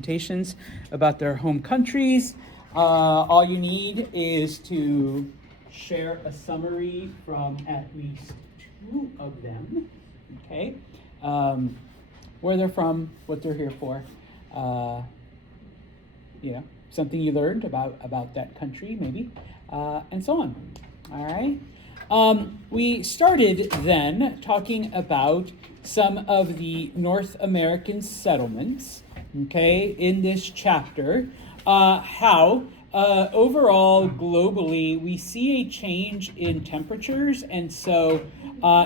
presentations about their home countries. All you need is to share a summary from at least two of them, okay? Where they're from, what they're here for, something you learned about that country, maybe, and so on, all right? We started then talking about some of the North American settlements, okay, in this chapter, how overall globally we see a change in temperatures. And so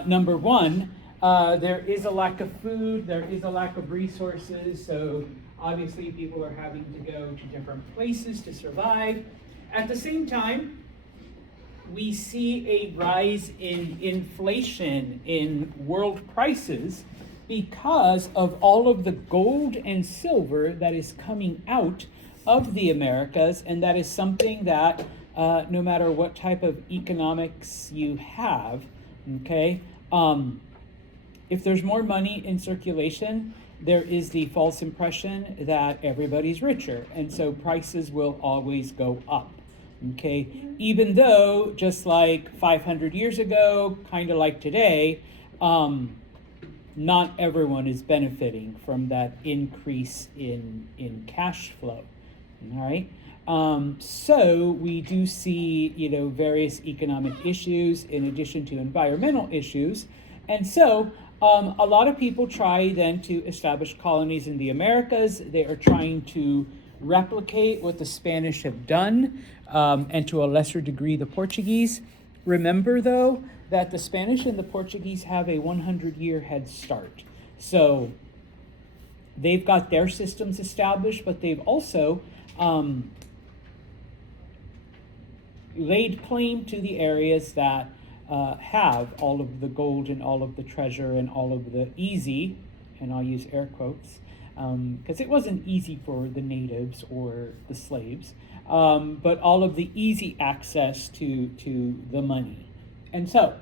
number one, there is a lack of food, there is a lack of resources, so obviously people are having to go to different places to survive. At the same time, we see a rise in inflation in world prices because of all of the gold and silver that is coming out of the Americas, and that is something that no matter what type of economics you have, okay, if there's more money in circulation, there is the false impression that everybody's richer, and so prices will always go up. Okay, even though just like 500 years ago, kind of like today, not everyone is benefiting from that increase in cash flow. All right, so we do see various economic issues in addition to environmental issues, and so a lot of people try then to establish colonies in the Americas. They are trying to replicate what the Spanish have done, and to a lesser degree the Portuguese. Remember though that the Spanish and the Portuguese have a 100-year head start. So they've got their systems established, but they've also laid claim to the areas that have all of the gold and all of the treasure and all of the easy, and I'll use air quotes, because it wasn't easy for the natives or the slaves, but all of the easy access to the money. And so,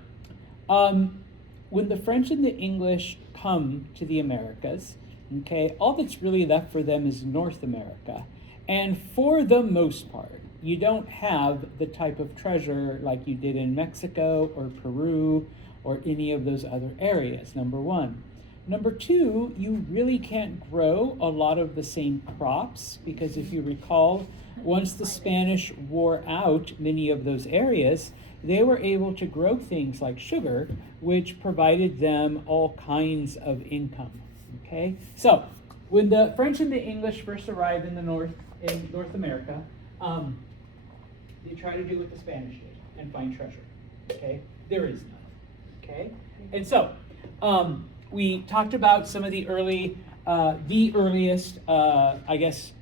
when the French and the English come to the Americas, okay, all that's really left for them is North America. And for the most part, you don't have the type of treasure like you did in Mexico or Peru or any of those other areas, number one. Number two, you really can't grow a lot of the same crops because if you recall, once the Spanish wore out many of those areas, they were able to grow things like sugar, which provided them all kinds of income, okay? So, when the French and the English first arrived in North America, they try to do what the Spanish did and find treasure, okay? There is none, okay? And so, we talked about some of the earliest,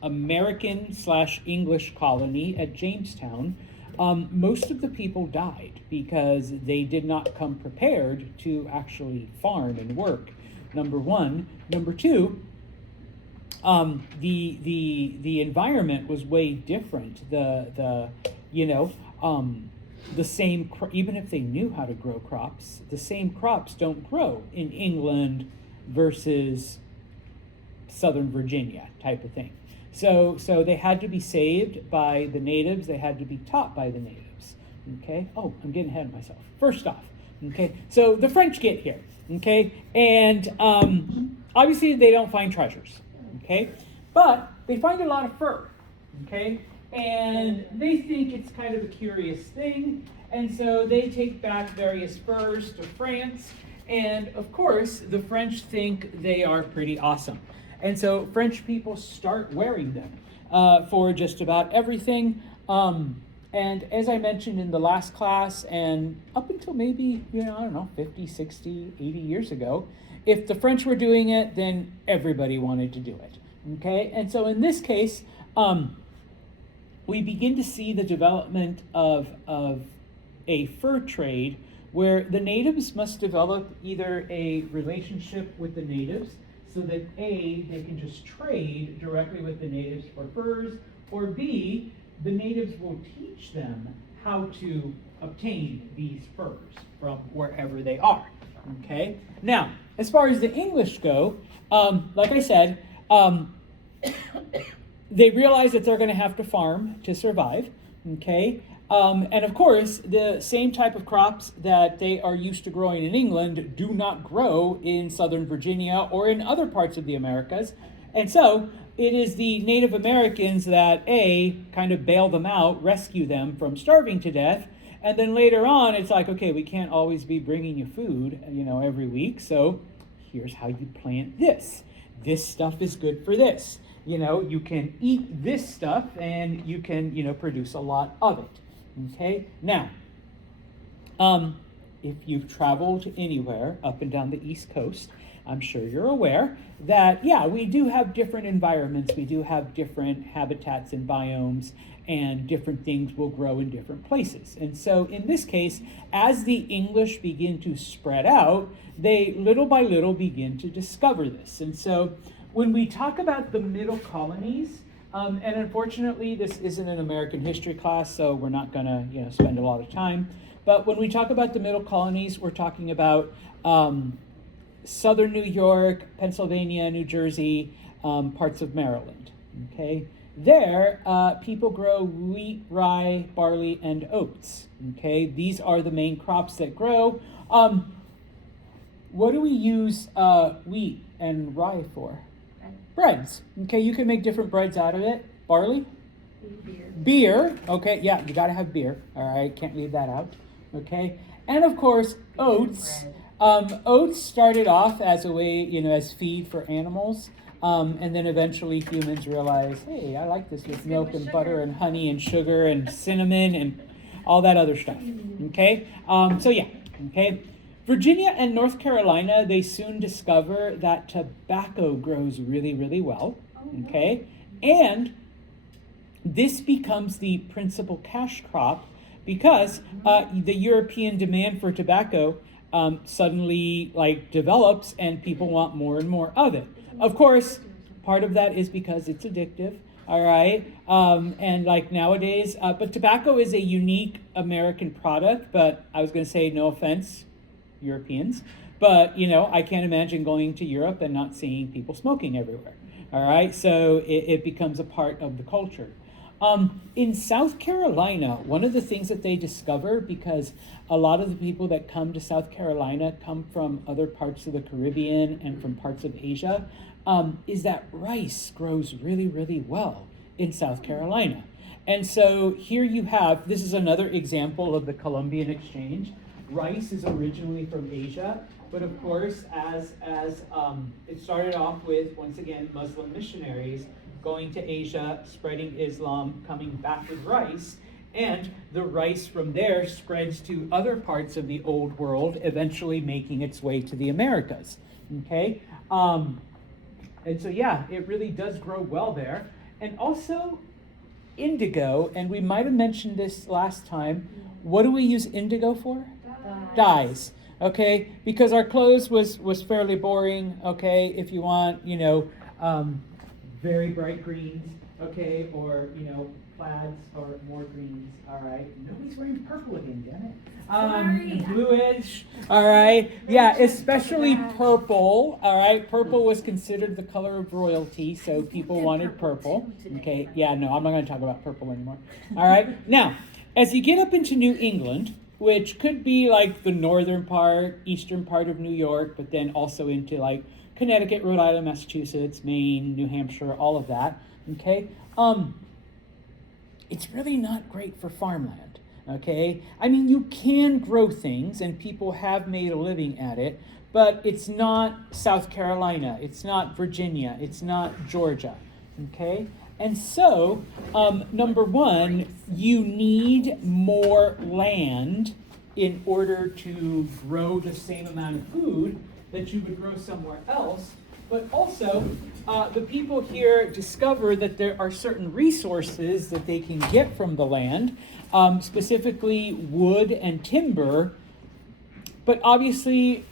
American/English colony at Jamestown. Most of the people died because they did not come prepared to actually farm and work, number one. Number two, the environment was way different. The same, even if they knew how to grow crops, the same crops don't grow in England versus Southern Virginia type of thing. So they had to be saved by the natives. They had to be taught by the natives. Okay. Oh, I'm getting ahead of myself. First off, okay. So the French get here. Okay, and obviously they don't find treasures. Okay, but they find a lot of fur. Okay. And they think it's kind of a curious thing, and so they take back various furs to France, and of course, the French think they are pretty awesome. And so French people start wearing them for just about everything. And as I mentioned in the last class, and up until maybe, 50, 60, 80 years ago, if the French were doing it, then everybody wanted to do it. Okay, and so in this case, we begin to see the development of a fur trade where the natives must develop either a relationship with the natives so that A, they can just trade directly with the natives for furs, or B, the natives will teach them how to obtain these furs from wherever they are. Okay? Now, as far as the English go, like I said, they realize that they're going to have to farm to survive, okay? And of course, the same type of crops that they are used to growing in England do not grow in southern Virginia or in other parts of the Americas. And so it is the Native Americans that, A, kind of bail them out, rescue them from starving to death. And then later on, it's like, okay, we can't always be bringing you food, every week. So here's how you plant this. This stuff is good for this. You can eat this stuff and you can, produce a lot of it. Okay? Now, if you've traveled anywhere up and down the East Coast, I'm sure you're aware that, we do have different environments. We do have different habitats and biomes, and different things will grow in different places. And so in this case, as the English begin to spread out, they little by little begin to discover this. And so when we talk about the middle colonies, and unfortunately this isn't an American history class, so we're not gonna spend a lot of time, but when we talk about the middle colonies, we're talking about southern New York, Pennsylvania, New Jersey, parts of Maryland, okay? There, people grow wheat, rye, barley, and oats. Okay, these are the main crops that grow. What do we use wheat and rye for? Breads. Okay, you can make different breads out of it. Barley? Beer. Okay, yeah, you gotta have beer. All right, can't leave that out. Okay, and of course, oats. Oats started off as a way, as feed for animals. And then eventually humans realize, hey, I like this with milk and butter and honey and sugar and cinnamon and all that other stuff. Okay? Okay. Virginia and North Carolina, they soon discover that tobacco grows really, really well. Okay? And this becomes the principal cash crop because the European demand for tobacco suddenly develops and people want more and more of it. Of course, part of that is because it's addictive, all right? And nowadays, but tobacco is a unique American product, but I was going to say, no offense, Europeans, but, I can't imagine going to Europe and not seeing people smoking everywhere, all right? So it becomes a part of the culture. In South Carolina, one of the things that they discover, because a lot of the people that come to South Carolina come from other parts of the Caribbean and from parts of Asia, is that rice grows really, really well in South Carolina. And so here you have, this is another example of the Columbian Exchange. Rice is originally from Asia, but of course, as it started off with, once again, Muslim missionaries going to Asia, spreading Islam, coming back with rice, and the rice from there spreads to other parts of the old world, eventually making its way to the Americas, okay? And so, it really does grow well there. And also, indigo, and we might have mentioned this last time, what do we use indigo for? Dyes, okay? Because our clothes was fairly boring, okay? If you want, very bright greens, okay, or, plaids or more greens, all right? Nobody's wearing purple again, Janet. Bluish, all right? Yeah, especially purple, all right? Purple was considered the color of royalty, so people wanted purple. Okay, yeah, no, I'm not going to talk about purple anymore. All right? Now, as you get up into New England, which could be the northern part, eastern part of New York, but then also into Connecticut, Rhode Island, Massachusetts, Maine, New Hampshire, all of that, okay? It's really not great for farmland, okay? I mean, you can grow things, and people have made a living at it, but it's not South Carolina, it's not Virginia, it's not Georgia, okay? And so, number one, you need more land in order to grow the same amount of food that you would grow somewhere else. But also, the people here discover that there are certain resources that they can get from the land, specifically wood and timber. But obviously,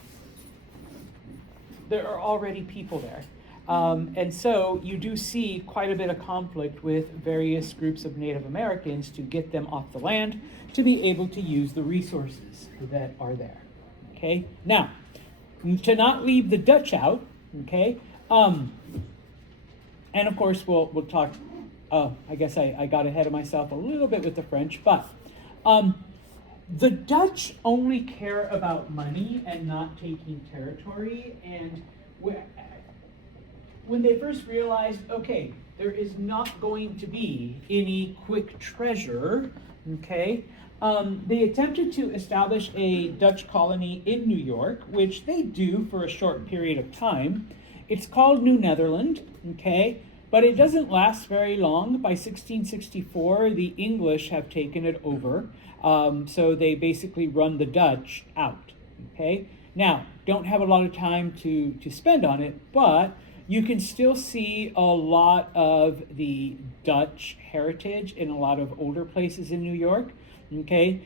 there are already people there. And so you do see quite a bit of conflict with various groups of Native Americans to get them off the land to be able to use the resources that are there. Okay? Now, to not leave the Dutch out, okay? And And of course, we'll talk. Oh, I guess I got ahead of myself a little bit with the French, but the Dutch only care about money and not taking territory. And when they first realized, okay, there is not going to be any quick treasure, okay, they attempted to establish a Dutch colony in New York, which they do for a short period of time. It's called New Netherland, okay, but it doesn't last very long. By 1664, the English have taken it over, so they basically run the Dutch out, okay? Now, don't have a lot of time to spend on it, but you can still see a lot of the Dutch heritage in a lot of older places in New York. Okay,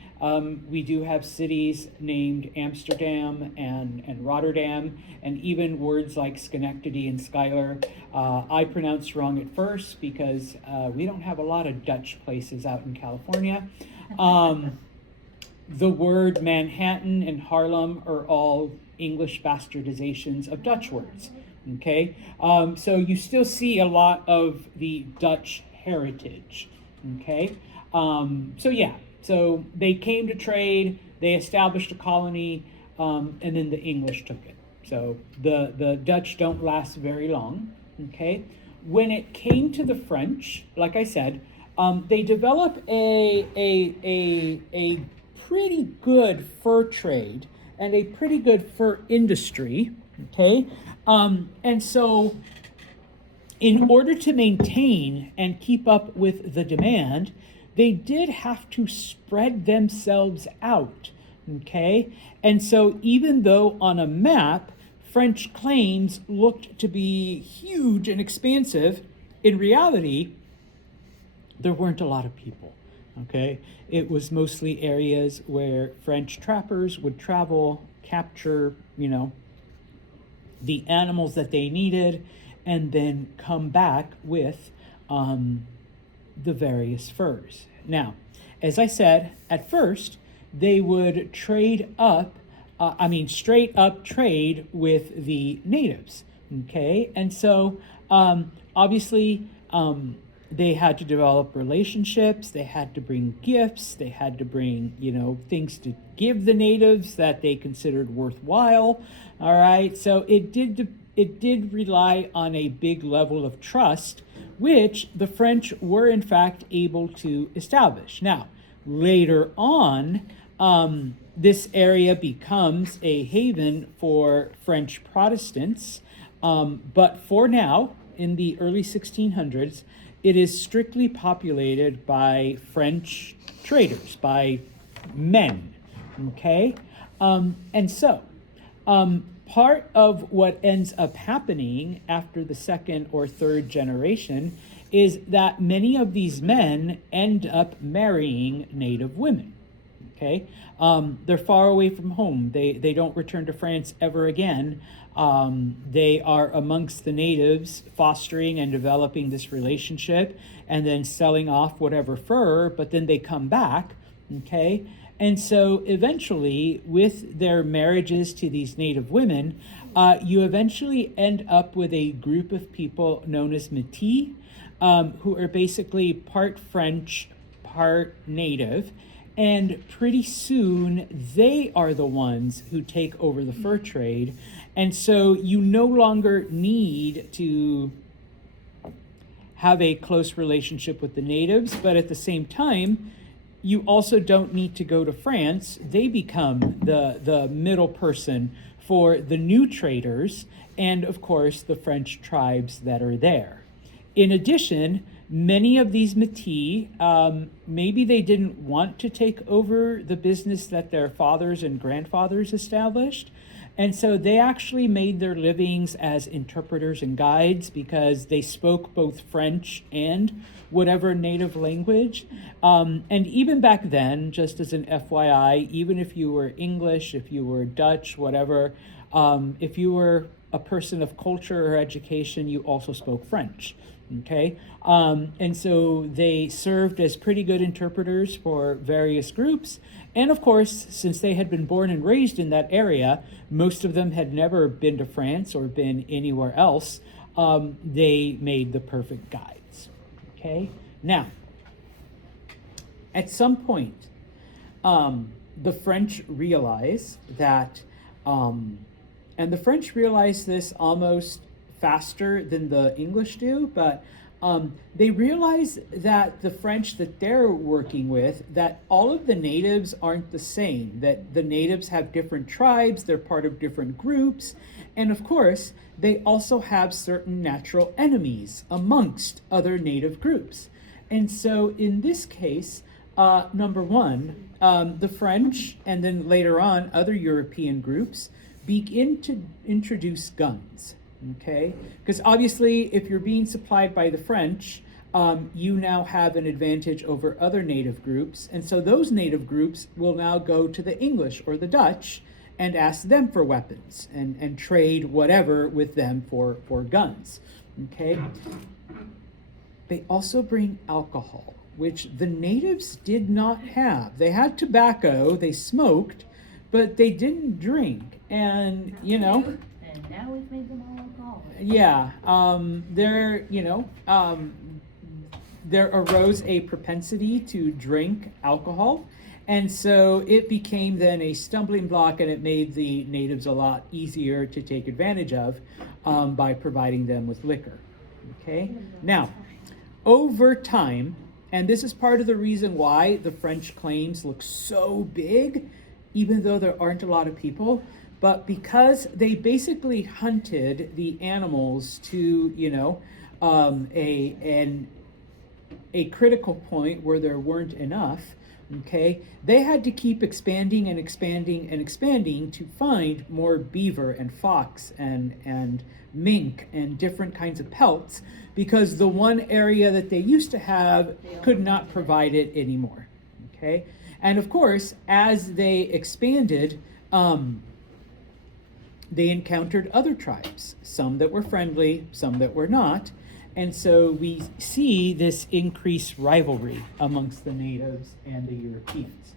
we do have cities named Amsterdam and Rotterdam, and even words like Schenectady and Schuyler. I pronounced wrong at first because we don't have a lot of Dutch places out in California. The word Manhattan and Harlem are all English bastardizations of Dutch words. Okay, so you still see a lot of the Dutch heritage. Okay, so yeah. So they came to trade, they established a colony, and then the English took it. So the Dutch don't last very long, okay? When it came to the French, like I said, they developed a pretty good fur trade and a pretty good fur industry, okay? And so in order to maintain and keep up with the demand, they did have to spread themselves out, okay? And so even though on a map, French claims looked to be huge and expansive, in reality, there weren't a lot of people, okay? It was mostly areas where French trappers would travel, capture, the animals that they needed, and then come back with the various furs. Now, as I said, at first, they would trade up, straight up trade with the natives, okay? And so, obviously, they had to develop relationships, they had to bring gifts, they had to bring, things to give the natives that they considered worthwhile, all right? So it did rely on a big level of trust, which the French were in fact able to establish. Now, later on, this area becomes a haven for French Protestants, but for now, in the early 1600s, it is strictly populated by French traders, by men, okay? And so, part of what ends up happening after the second or third generation is that many of these men end up marrying native women, okay? They're far away from home. They don't return to France ever again. They are amongst the natives, fostering and developing this relationship and then selling off whatever fur, but then they come back, okay? And so eventually, with their marriages to these native women, you eventually end up with a group of people known as Métis, who are basically part French, part native. And pretty soon, they are the ones who take over the fur trade. And so you no longer need to have a close relationship with the natives, but at the same time, you also don't need to go to France. They become the middle person for the new traders and, of course, the French tribes that are there. In addition, many of these Métis, maybe they didn't want to take over the business that their fathers and grandfathers established. And so they actually made their livings as interpreters and guides because they spoke both French and whatever native language. And even back then, just as an FYI, even if you were English, if you were Dutch, whatever, if you were a person of culture or education, you also spoke French. Okay, and so they served as pretty good interpreters for various groups. And of course, since they had been born and raised in that area, most of them had never been to France or been anywhere else. they made the perfect guides. Okay? Now, at some point, the French realize that, and the French realize this almost faster than the English do, but they realize that the French that they're working with, that all of the natives aren't the same, that the natives have different tribes, they're part of different groups, and of course, they also have certain natural enemies amongst other native groups. And so in this case, number one, the French, and then later on other European groups, begin to introduce guns, okay? Because obviously, if you're being supplied by the French, you now have an advantage over other native groups, and so those native groups will now go to the English or the Dutch and ask them for weapons and trade whatever with them for guns, okay? They also bring alcohol, which the natives did not have. They had tobacco, they smoked, but they didn't drink. And, you know, and now we've made them all alcoholic. yeah, there arose a propensity to drink alcohol. And so it became then a stumbling block, and it made the natives a lot easier to take advantage of by providing them with liquor. Okay? Now, over time, and this is part of the reason why the French claims look so big, even though there aren't a lot of people, but because they basically hunted the animals to, a critical point where there weren't enough, okay, they had to keep expanding and expanding and expanding to find more beaver and fox and mink and different kinds of pelts, because the one area that they used to have could not provide it anymore, okay? And of course, as they expanded, they encountered other tribes, some that were friendly, some that were not. And so we see this increased rivalry amongst the natives and the Europeans,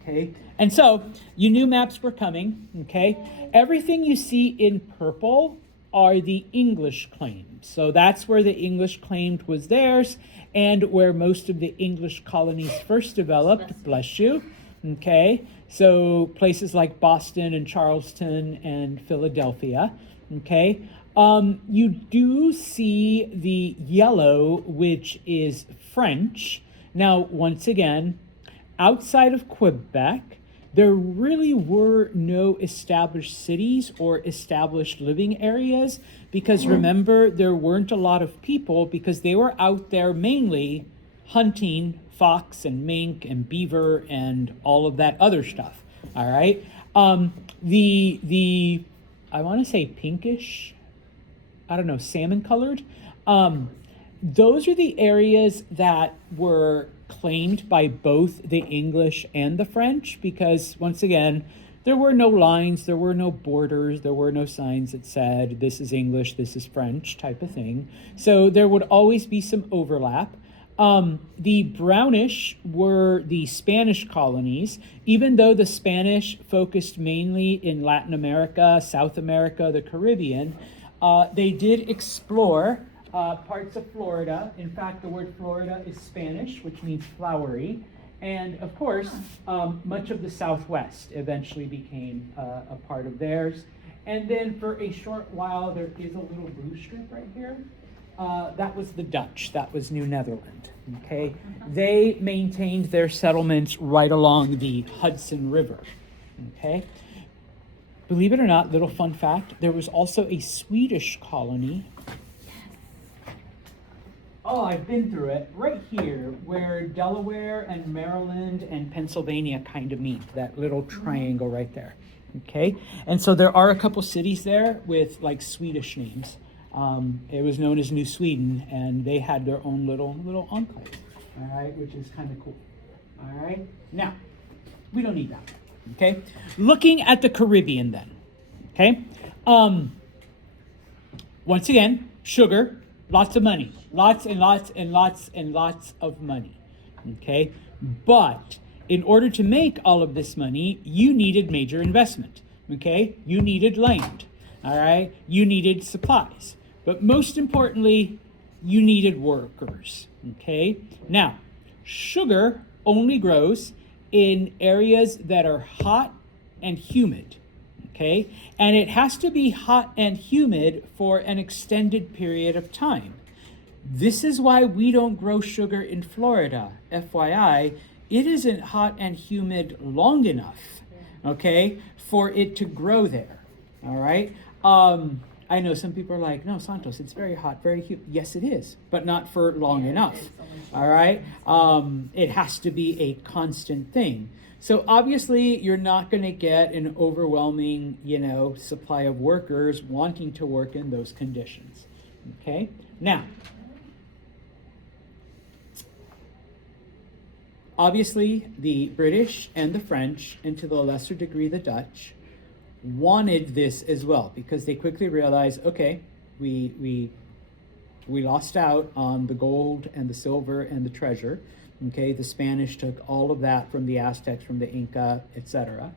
okay? And so you knew maps were coming, okay? Everything you see in purple are the English claims. So that's where the English claimed was theirs and where most of the English colonies first developed, bless you, okay? So places like Boston and Charleston and Philadelphia, okay? You do see the yellow, which is French. Now, once again, outside of Quebec, there really were no established cities or established living areas, because remember, there weren't a lot of people because they were out there mainly hunting fox and mink and beaver and all of that other stuff. All right. The I want to say pinkish, I don't know, salmon colored. Those are the areas that were claimed by both the English and the French, because once again, there were no lines, there were no borders, there were no signs that said this is English, this is French type of thing. So there would always be some overlap. The brownish were the Spanish colonies, even though the Spanish focused mainly in Latin America, South America, the Caribbean. They did explore parts of Florida. In fact, the word Florida is Spanish, which means flowery. And of course, much of the Southwest eventually became a part of theirs. And then for a short while, there is a little blue strip right here. That was the Dutch. That was New Netherland. Okay, they maintained their settlements right along the Hudson River. Okay, believe it or not, little fun fact: there was also a Swedish colony. Oh, I've been through it. Right here, where Delaware and Maryland and Pennsylvania kind of meet. That little triangle right there. Okay, and so there are a couple cities there with like Swedish names. It was known as New Sweden, and they had their own little enclave, all right, which is kind of cool. All right, now, we don't need that, okay? Looking at the Caribbean then, okay? Once again, sugar, lots of money, lots and lots and lots and lots of money, okay? But in order to make all of this money, you needed major investment, okay? You needed land, all right? You needed supplies. But most importantly, you needed workers. Okay? Now, sugar only grows in areas that are hot and humid. Okay? And it has to be hot and humid for an extended period of time. This is why we don't grow sugar in Florida. FYI, it isn't hot and humid long enough, okay, for it to grow there. All right? I know some people are like, no, Santos, it's very hot, very humid. Yes, it is, but not for long enough. All right? It has to be a constant thing. So obviously, you're not going to get an overwhelming, supply of workers wanting to work in those conditions. Okay? Now, obviously, the British and the French, and to the lesser degree the Dutch, wanted this as well because they quickly realized, okay, we lost out on the gold and the silver and the treasure. Okay, the Spanish took all of that from the Aztecs, from the Inca, etc.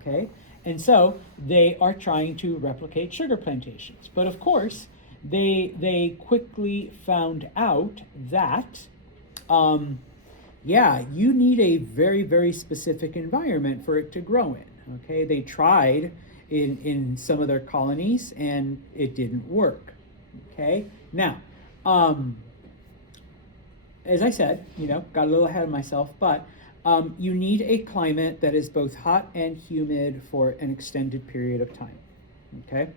Okay, and so they are trying to replicate sugar plantations. But of course, they quickly found out that, you need a very, very specific environment for it to grow in. Okay, they tried in some of their colonies and it didn't work. Okay, now, as I said, got a little ahead of myself, but you need a climate that is both hot and humid for an extended period of time. Okay,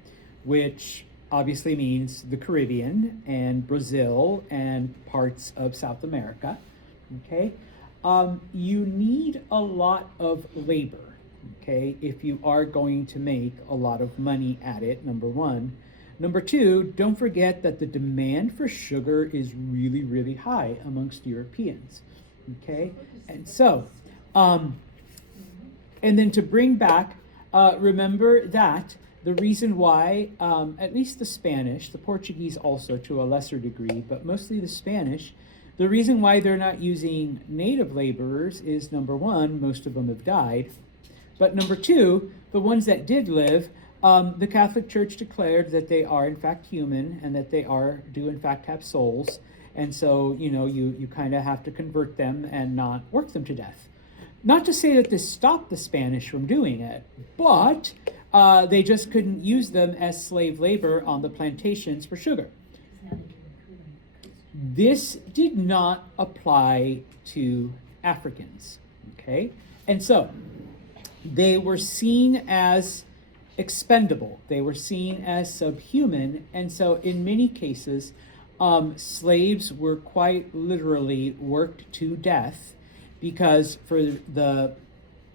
which obviously means the Caribbean and Brazil and parts of South America. Okay, you need a lot of labor. Okay, if you are going to make a lot of money at it, number one. Number two, don't forget that the demand for sugar is really, really high amongst Europeans. Okay, and so, and then to bring back, remember that the reason why, at least the Spanish, the Portuguese also to a lesser degree, but mostly the Spanish, the reason why they're not using native laborers is number one, most of them have died. But number two, the ones that did live, the Catholic Church declared that they are in fact human and that they do in fact have souls. And so, you kind of have to convert them and not work them to death. Not to say that this stopped the Spanish from doing it, but they just couldn't use them as slave labor on the plantations for sugar. This did not apply to Africans, okay? And so, they were seen as expendable. They were seen as subhuman. And so in many cases, slaves were quite literally worked to death because for the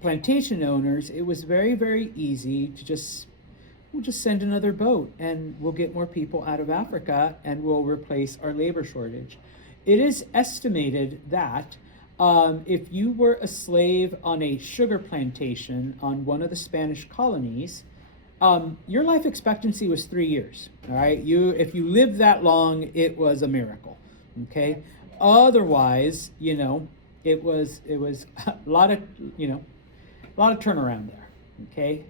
plantation owners, it was very, very easy to we'll just send another boat and we'll get more people out of Africa and we'll replace our labor shortage. It is estimated that if you were a slave on a sugar plantation on one of the Spanish colonies, your life expectancy was 3 years. All right, if you lived that long, it was a miracle. Okay, otherwise, it was a lot of turnaround there. Okay,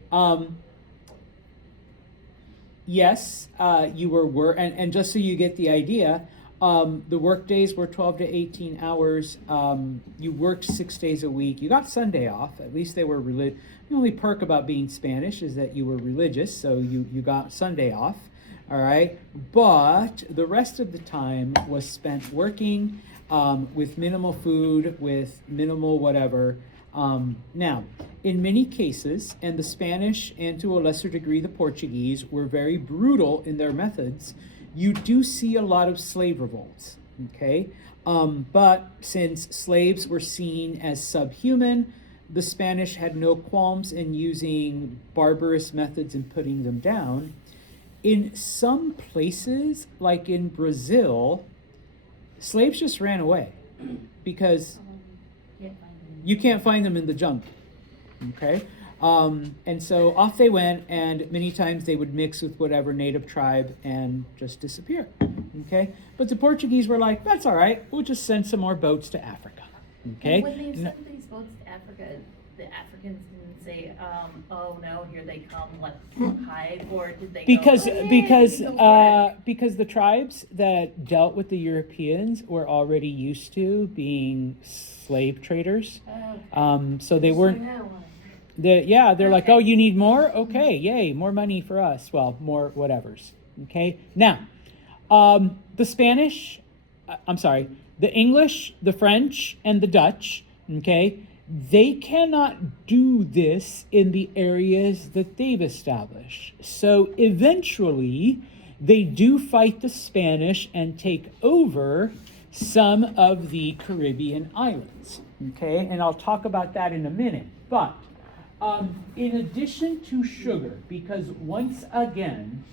yes, you were and just so you get the idea. The work days were 12 to 18 hours. You worked 6 days a week. You got Sunday off. At least they were religious. The only perk about being Spanish is that you were religious, so you got Sunday off. All right. But the rest of the time was spent working with minimal food, with minimal whatever. Now, in many cases, and the Spanish and to a lesser degree the Portuguese were very brutal in their methods, you do see a lot of slave revolts, okay? But since slaves were seen as subhuman, the Spanish had no qualms in using barbarous methods and putting them down. In some places, like in Brazil, slaves just ran away because you can't find them in the jungle, okay? And so off they went, and many times they would mix with whatever native tribe and just disappear, okay? But the Portuguese were like, that's all right, we'll just send some more boats to Africa, okay? And when they sent these boats to Africa, the Africans didn't say, oh no, here they come, let's hide, or did they Because go, "Okay, because go for it"? because the tribes that dealt with the Europeans were already used to being slave traders. So they weren't. They're like, oh, you need more? Okay, yay, more money for us. Well, more whatevers. Okay, now, the Spanish, the English, the French, and the Dutch, okay, they cannot do this in the areas that they've established. So eventually, they do fight the Spanish and take over some of the Caribbean islands, okay, and I'll talk about that in a minute, but in addition to sugar, because once again,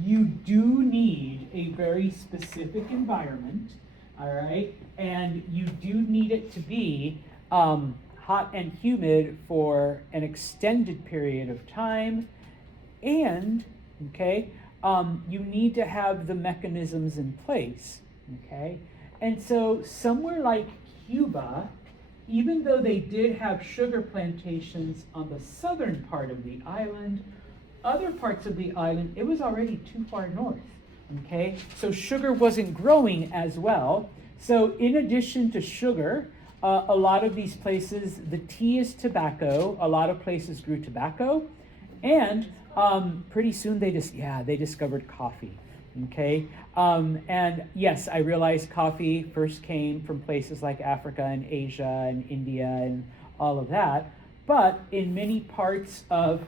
you do need a very specific environment, all right? And you do need it to be hot and humid for an extended period of time. And, okay, you need to have the mechanisms in place, okay? And so somewhere like Cuba, even though they did have sugar plantations on the southern part of the island, other parts of the island, it was already too far north, okay? So sugar wasn't growing as well. So in addition to sugar, a lot of these places, the tea is tobacco. A lot of places grew tobacco. And pretty soon they discovered coffee. Okay, and yes, I realize coffee first came from places like Africa and Asia and India and all of that, but in many parts of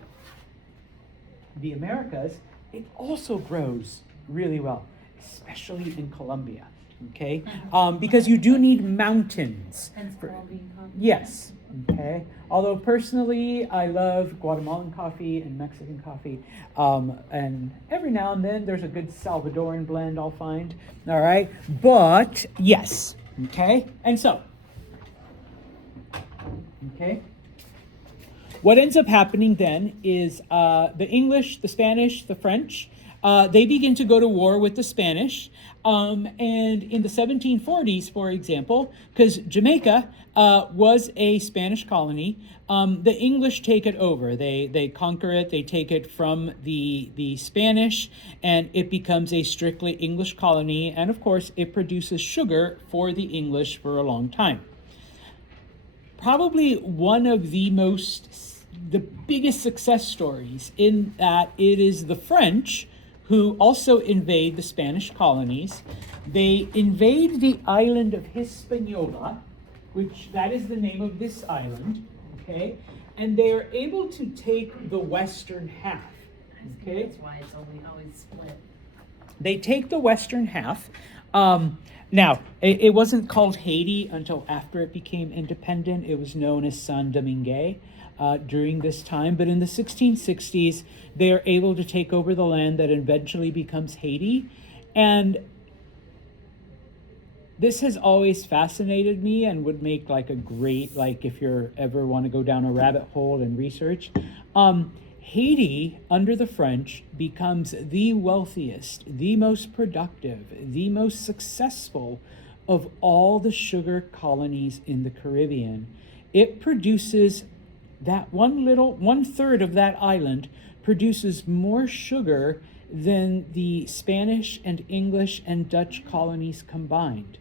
the Americas, it also grows really well, especially in Colombia. Okay, because you do need mountains. Hence Colombian coffee. Yes. Okay. Although personally, I love Guatemalan coffee and Mexican coffee, and every now and then there's a good Salvadoran blend I'll find. All right, but yes. Okay, and so. Okay. What ends up happening then is the English, the Spanish, the French, they begin to go to war with the Spanish. And in the 1740s, for example, because Jamaica was a Spanish colony, the English take it over. They conquer it, they take it from the Spanish, and it becomes a strictly English colony. And of course, it produces sugar for the English for a long time. Probably one of the biggest success stories in that it is the French who also invade the Spanish colonies. They invade the island of Hispaniola, which that is the name of this island, okay? And they are able to take the western half, okay? That's why it's always split. They take the western half. Now, it wasn't called Haiti until after it became independent. It was known as Saint Domingue during this time. But in the 1660s, they are able to take over the land that eventually becomes Haiti. And this has always fascinated me and would make like a great, like if you ever want to go down a rabbit hole and research. Haiti, under the French, becomes the wealthiest, the most productive, the most successful of all the sugar colonies in the Caribbean. It produces that one third of that island produces more sugar than the Spanish and English and Dutch colonies combined.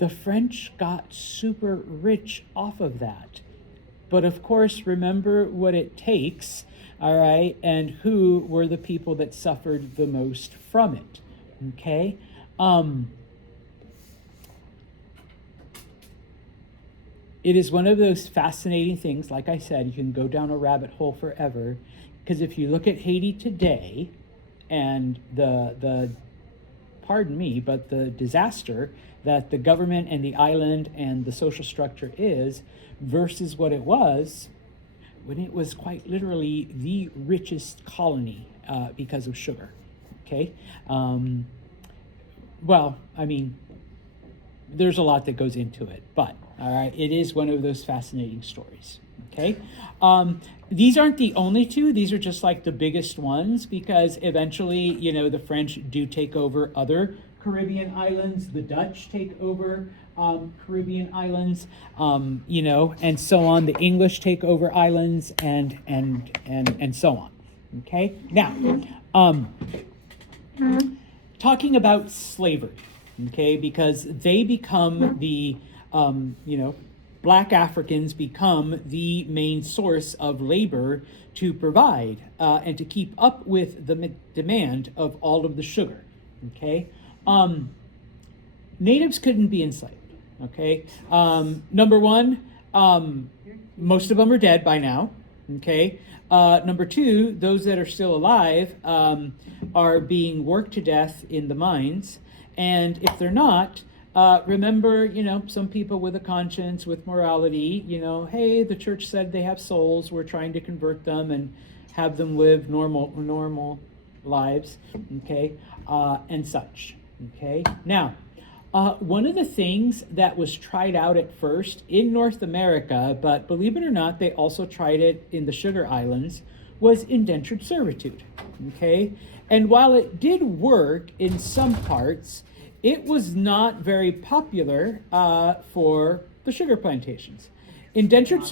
The French got super rich off of that. But of course, remember what it takes, all right, and who were the people that suffered the most from it, okay? It is one of those fascinating things. Like I said, you can go down a rabbit hole forever, because if you look at Haiti today and the pardon me, but the disaster that the government and the island and the social structure is versus what it was when it was quite literally the richest colony because of sugar, okay? Well, I mean, there's a lot that goes into it, but all right, it is one of those fascinating stories, okay? These aren't the only two. These are just like the biggest ones, because eventually, you know, the French do take over other Caribbean islands. The Dutch take over Caribbean islands, and so on. The English take over islands, and so on. Okay, now, talking about slavery, okay, because they become the, Black Africans become the main source of labor to provide and to keep up with the demand of all of the sugar. Okay, natives couldn't be enslaved. Okay, number one, most of them are dead by now. Okay, number two, those that are still alive are being worked to death in the mines, and if they're not, remember, some people with a conscience, with morality, hey, the church said they have souls, we're trying to convert them and have them live normal lives, okay, and such, okay. Now, one of the things that was tried out at first in North America, but believe it or not, they also tried it in the Sugar Islands, was indentured servitude, okay. And while it did work in some parts, it was not very popular for the sugar plantations. Indentured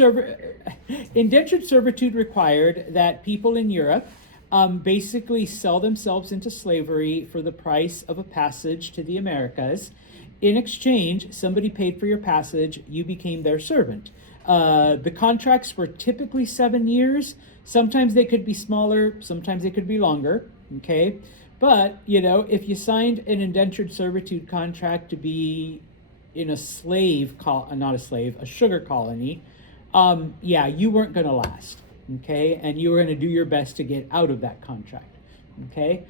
servitude required that people in Europe basically sell themselves into slavery for the price of a passage to the Americas. In exchange, somebody paid for your passage, you became their servant. The contracts were typically 7 years. Sometimes they could be smaller, sometimes they could be longer, okay? But, if you signed an indentured servitude contract to be in a sugar colony, you weren't going to last, okay? And you were going to do your best to get out of that contract, okay?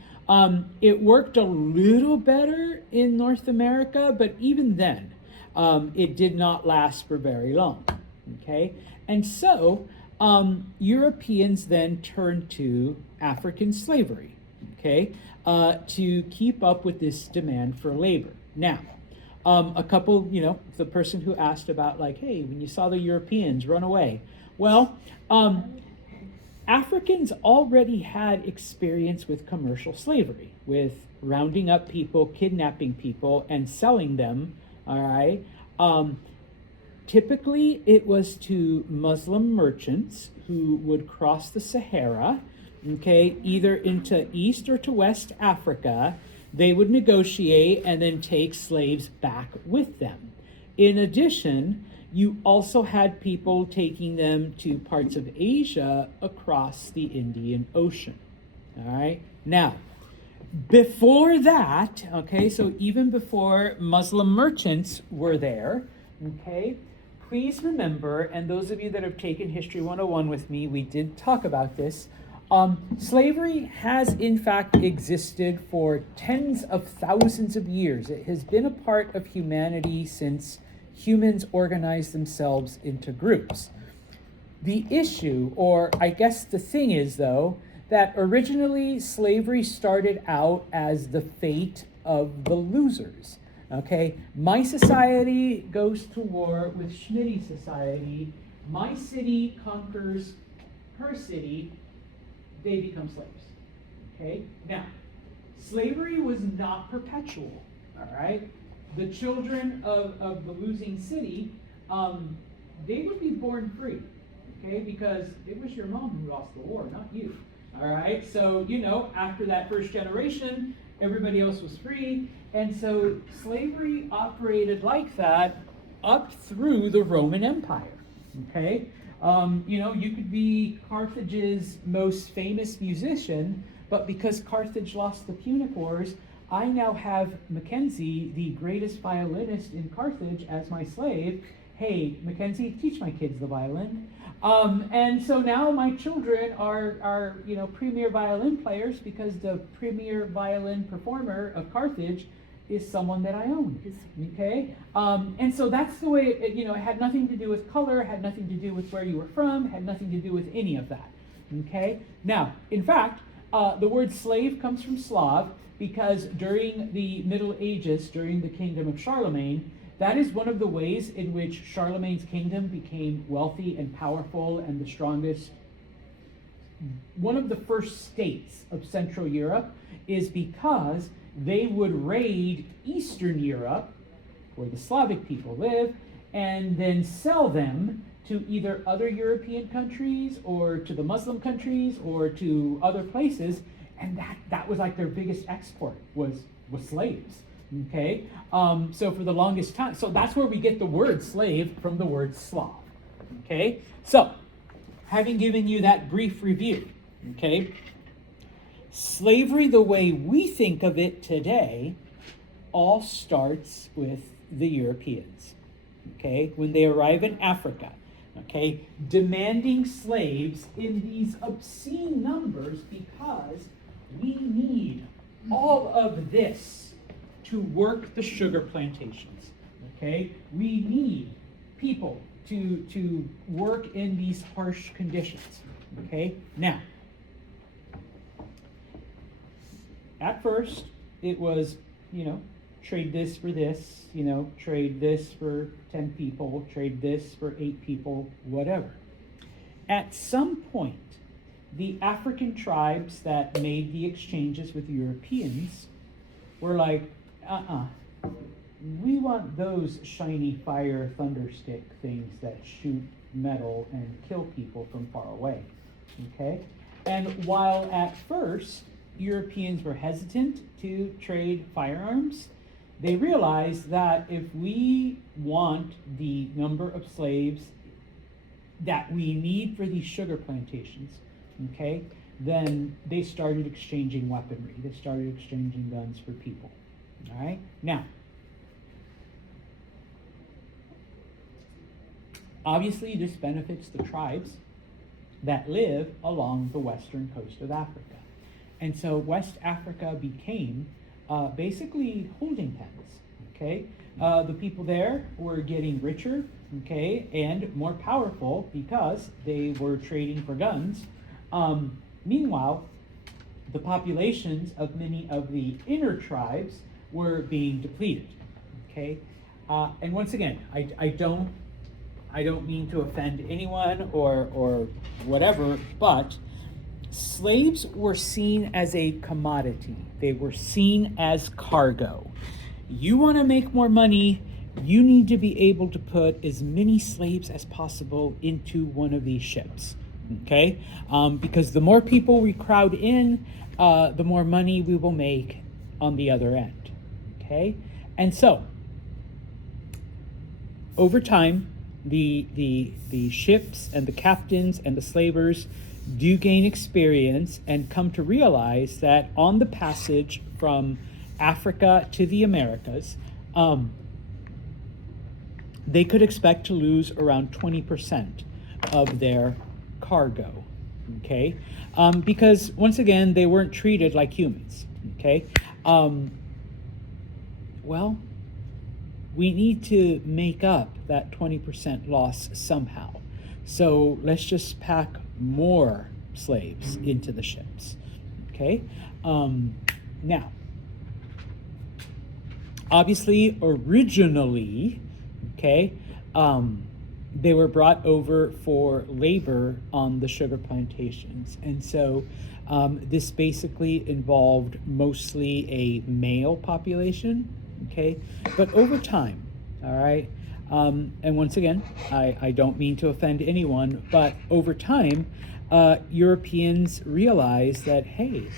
It worked a little better in North America, but even then, it did not last for very long, okay? And so, Europeans then turned to African slavery, okay, to keep up with this demand for labor. Now, a couple, the person who asked about, like, hey, when you saw the Europeans run away, well, Africans already had experience with commercial slavery, with rounding up people, kidnapping people, and selling them, all right? Typically, it was to Muslim merchants who would cross the Sahara, okay, either into East or to West Africa. They would negotiate and then take slaves back with them. In addition, you also had people taking them to parts of Asia across the Indian Ocean. All right. Now, before that, okay, so even before Muslim merchants were there, okay, please remember, and those of you that have taken History 101 with me, we did talk about this. Slavery has in fact existed for tens of thousands of years. It has been a part of humanity since humans organized themselves into groups. The issue, or I guess the thing is though, that originally slavery started out as the fate of the losers. Okay, my society goes to war with Schmitty's society. My city conquers her city. They become slaves. Okay, now, slavery was not perpetual. All right, the children of the losing city, they would be born free. Okay, because it was your mom who lost the war, not you. All right, so after that first generation, everybody else was free, and so slavery operated like that up through the Roman Empire. Okay, you could be Carthage's most famous musician, but because Carthage lost the Punic Wars, I now have Mackenzie, the greatest violinist in Carthage, as my slave. Hey, Mackenzie, teach my kids the violin. And so now my children are premier violin players because the premier violin performer of Carthage is someone that I own. Okay, and so that's the way it had nothing to do with color, had nothing to do with where you were from, had nothing to do with any of that. Okay, now in fact, the word slave comes from Slav because during the Middle Ages, during the kingdom of Charlemagne, that is one of the ways in which Charlemagne's kingdom became wealthy and powerful and the strongest. One of the first states of Central Europe is because they would raid Eastern Europe where the Slavic people live, and then sell them to either other European countries or to the Muslim countries or to other places. And that was like their biggest export was slaves. Okay, so for the longest time, so that's where we get the word slave from the word Slav. Okay, so having given you that brief review, okay, slavery the way we think of it today all starts with the Europeans. Okay, when they arrive in Africa, okay, demanding slaves in these obscene numbers because we need all of this to work the sugar plantations. Okay, we need people to work in these harsh conditions. Okay, now, at first it was, trade this for this, trade this for 10 people, trade this for 8 people, whatever. At some point, the African tribes that made the exchanges with Europeans were like, we want those shiny fire thunderstick things that shoot metal and kill people from far away, okay? And while at first Europeans were hesitant to trade firearms, they realized that if we want the number of slaves that we need for these sugar plantations, okay, then they started exchanging weaponry. They started exchanging guns for people. All right? Now, obviously this benefits the tribes that live along the western coast of Africa. And so West Africa became basically holding pens, okay? The people there were getting richer, okay, and more powerful because they were trading for guns. Meanwhile, the populations of many of the inner tribes were being depleted, okay? And once again, I don't mean to offend anyone or whatever, but slaves were seen as a commodity. They were seen as cargo. You want to make more money, you need to be able to put as many slaves as possible into one of these ships, okay? Because the more people we crowd in, the more money we will make on the other end, okay? And so, over time, the ships and the captains and the slavers do gain experience and come to realize that on the passage from Africa to the Americas, they could expect to lose around 20% of their cargo, okay? Because, once again, they weren't treated like humans, okay? Well, we need to make up that 20% loss somehow. So let's just pack more slaves into the ships, okay? Now, obviously, originally, okay, they were brought over for labor on the sugar plantations. And so this basically involved mostly a male population, okay? But over time, all right, and once again, I don't mean to offend anyone, but over time, Europeans realized that, hey,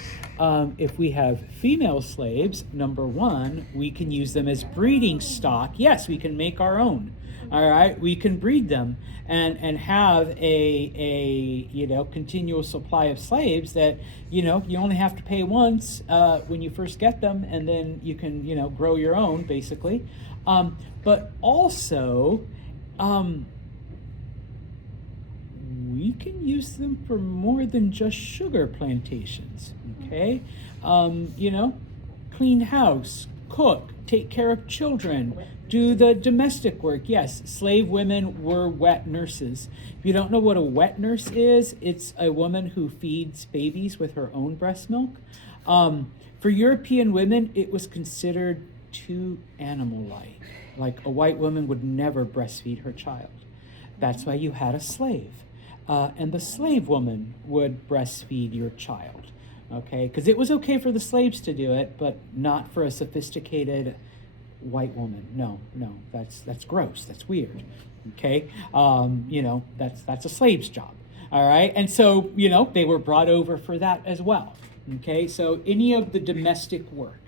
if we have female slaves, number one, we can use them as breeding stock. Yes, we can make our own. All right, we can breed them and have a continual supply of slaves that, you only have to pay once when you first get them, and then you can, grow your own, basically. But also, we can use them for more than just sugar plantations, okay? Clean house, cook, take care of children, do the domestic work. Yes, slave women were wet nurses. If you don't know what a wet nurse is, it's a woman who feeds babies with her own breast milk. For European women, it was considered too animal-like. Like a white woman would never breastfeed her child. That's why you had a slave. And the slave woman would breastfeed your child, okay? Because it was okay for the slaves to do it, but not for a sophisticated white woman. No, that's gross. That's weird. Okay, that's a slave's job. All right, and so they were brought over for that as well. Okay, so any of the domestic work.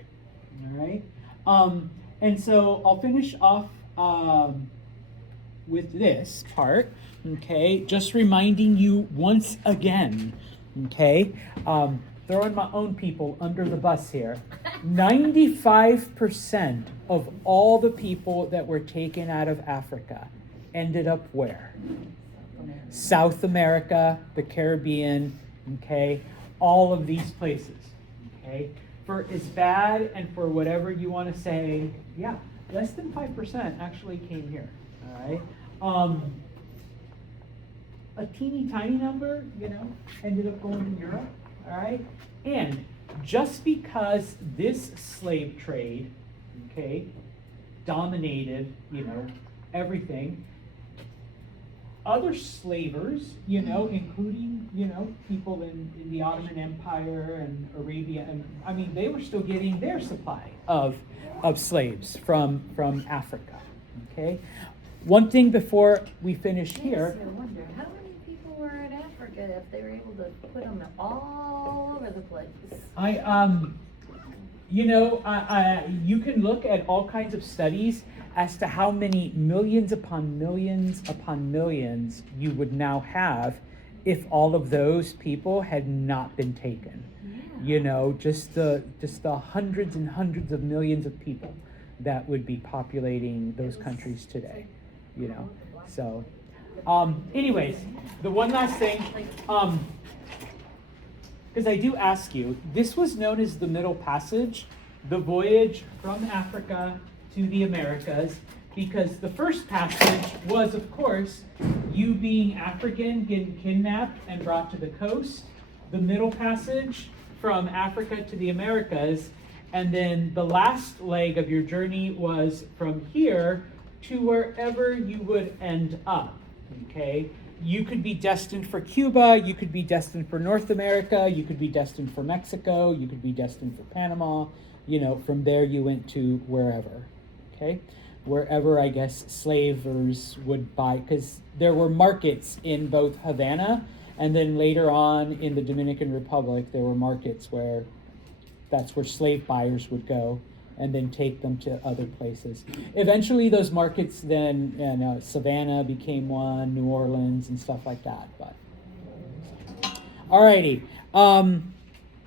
All right, and so I'll finish off with this part. Okay, just reminding you once again. Okay, throwing my own people under the bus here. 95% of all the people that were taken out of Africa ended up where? South America, the Caribbean, okay? All of these places, okay? For as bad and for whatever you want to say, yeah, less than 5% actually came here, all right? A teeny tiny number, ended up going to Europe, all right? And just because this slave trade, okay, dominated, everything, other slavers, including, people in the Ottoman Empire and Arabia, and they were still getting their supply of slaves from Africa, okay? One thing before we finish here. I wonder, how many people were in Africa if they were able to put them all over the place? You can look at all kinds of studies as to how many millions upon millions you would now have if all of those people had not been taken. Yeah. Just the hundreds and hundreds of millions of people that would be populating those countries today. So anyways, the one last thing, because I do ask you, this was known as the Middle Passage, the voyage from Africa to the Americas, because the first passage was, of course, you being African, getting kidnapped and brought to the coast. The Middle Passage from Africa to the Americas, and then the last leg of your journey was from here to wherever you would end up, okay? You could be destined for Cuba, you could be destined for North America, you could be destined for Mexico, you could be destined for Panama, from there you went to wherever, okay? Wherever, I guess, slavers would buy, because there were markets in both Havana, and then later on in the Dominican Republic, there were markets where that's where slave buyers would go and then take them to other places. Eventually, those markets then, Savannah became one, New Orleans, and stuff like that. But alrighty,